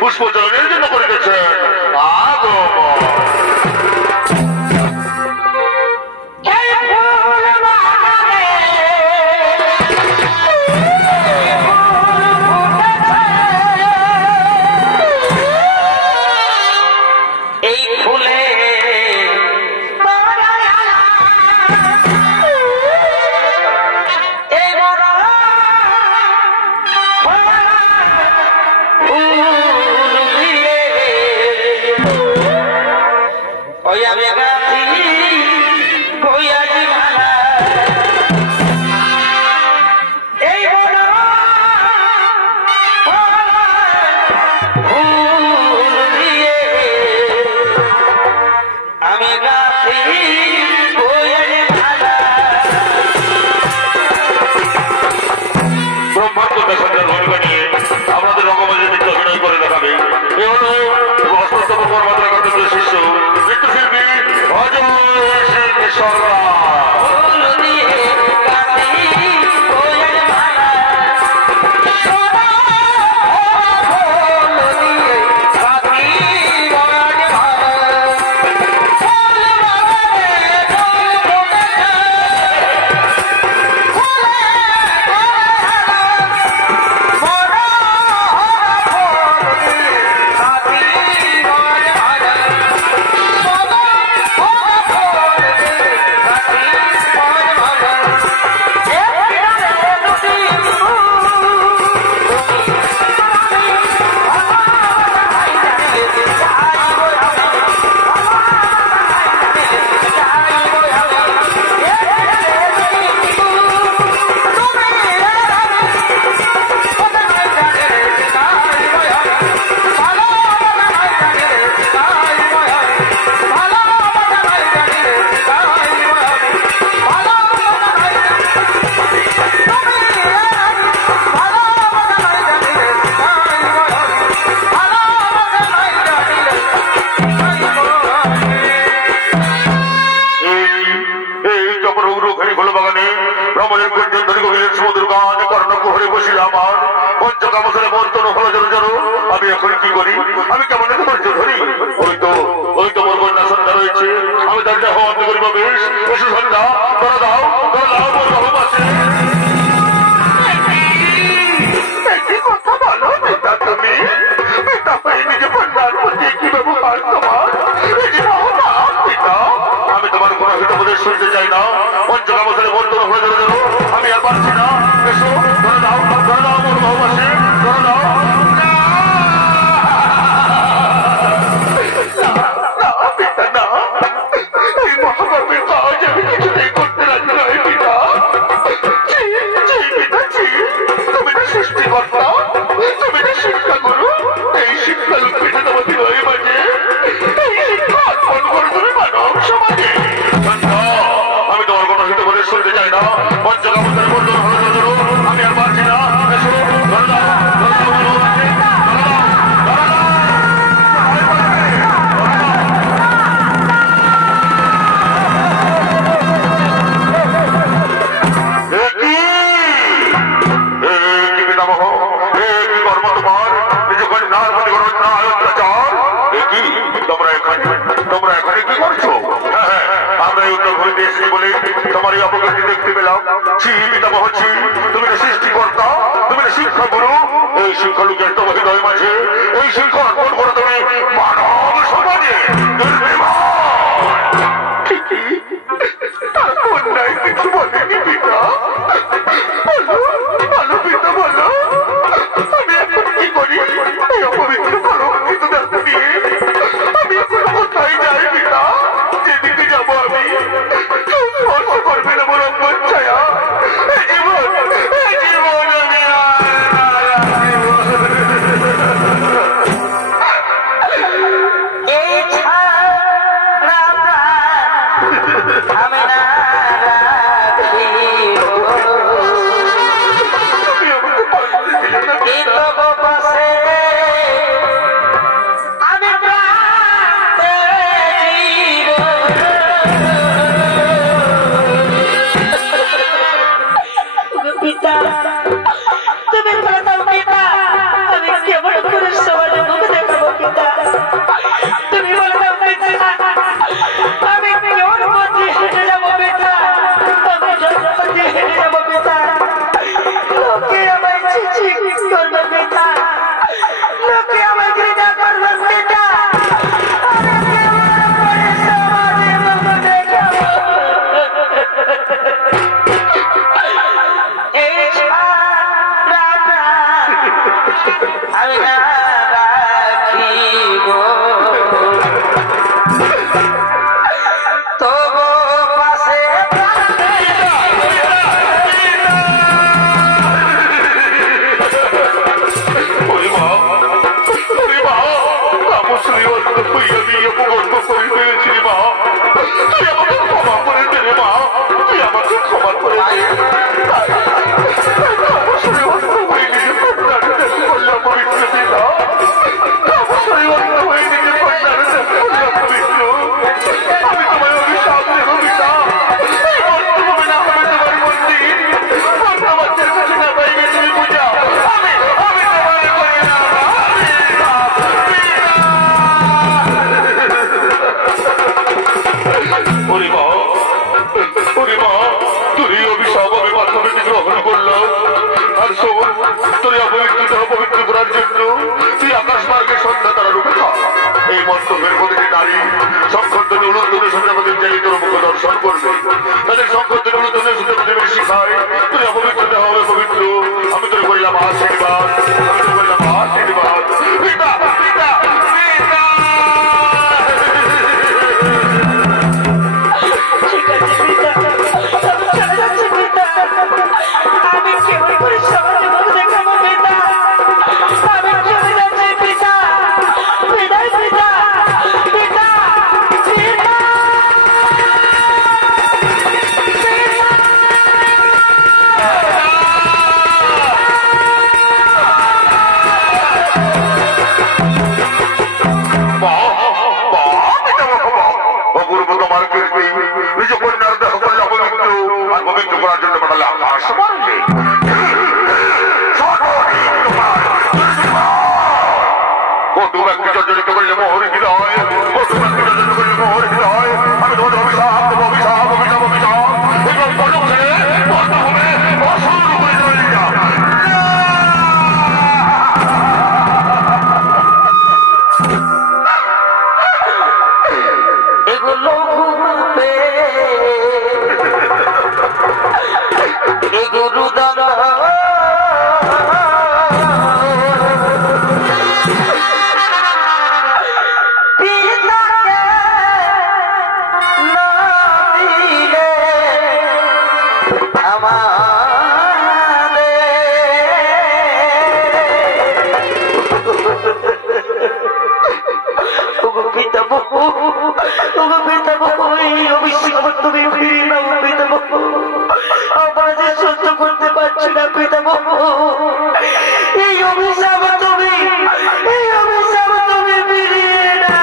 পুষ্পচয়নের জন্য করিতেছেন আগমন। করবে না বরং ছায়া জীবন আমি না রাখিব তবু পাশে দর্শন করবে তাদের সংকটের উলুধ্বনির সাথে প্রতিবেশী শিখায় তুই অপবিত্রতা হবে পবিত্র আমি তোর করলাম আশীর্বাদ আমি তোর করলাম আশীর্বাদ পিতা পিতা পিতা ঠিক আছে পিতা আমি চলে যাচ্ছি পিতা আমি কেবল করে সমাজে মতো দেখাবো পিতা আমি চলে যাচ্ছি পিতা বিদায় পিতা পিতা পিতা অপূর্ব তোমার কীর্তি নিজ কন্যার দেহ করলে অপবিত্র আর পবিত্র করার জন্য পাঠালে আকাশ মারবে কটু ব্যক্তি জর্জরিত করলে মোহর হৃদয় কটু ব্যক্তি জর্জরিত করলে মোহর হৃদয় আমি তোমাদের অভিশাপ দেবো অভিশাপ অভিশাপ অভিশাপ এবং পদক ছেড়ে বন্ধ হবে অসুর হয়ে চলে যা এগুলো ঘুমবে এগুলো দাদা তুমি ফিরে নাও পিতামহ আমরা যে সহ্য করতে পারছি না পিতামহ এই অভিশাপ তুমি ফিরিয়ে না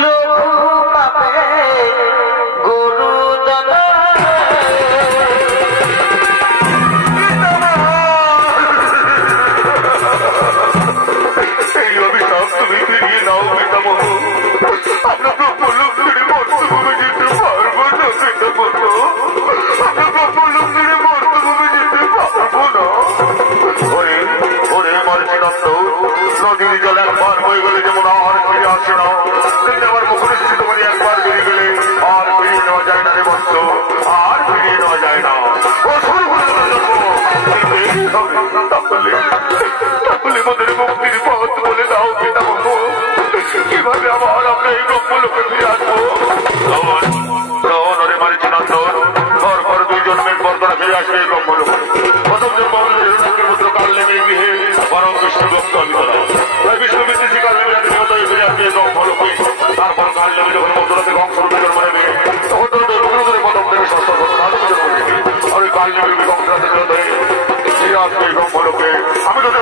লোক পাবে গুরু দাদা এই অভিশাপ তুমি ফিরিয়ে নাও পিতামহ আমরা প্রফুল্ল ফিরে মর্তভূমে যেতে পারবো না পিতামহ আমরা প্রফুল্ল ফিরে মর্তভূমে যেতে পারবো না ওরে ওরে মর্জিনন্দ নদীর জল একবার বয়ে গেলে যেমন আর ফিরে আসে না তেমনি আমার মুখনিশ্চিত করে একবার বেরিয়ে গেলে আর ফিরিয়ে নেওয়া যায় না রে বৎস আর ফিরিয়ে নেওয়া যায় না ও শুরু করে তাহলে মোদের মুক্তির পথ বলে দাও পিতামহ কিভাবে আবার আমরা এই ব্রহ্মলোকে ফিরে আসবো নরে মারিছি নন্দন ঘর ঘর দুই জন্মের পর তারা ফিরে আসবে এই ব্রহ্মলোকে প্রথম জন্ম আমাদের হিরণ্যকের পুত্র কাল নেমে গৃহে বরং বিষ্ণু ভক্ত আমি করা তাই বিষ্ণু বিদ্বেষী কাল নেমে নিহত হয়ে ফিরে আসবে এই ব্রহ্মলোকে তারপর কাল নেমে যখন মধ্যরাতে কংসরূপে জন্ম নেবে তখন তো প্রথম থেকে ষষ্ঠ আর ওই কাল নেমে কংসরাতে নিহত হয়ে ফিরে আসবে এই ব্রহ্মলোকে আমি তোকে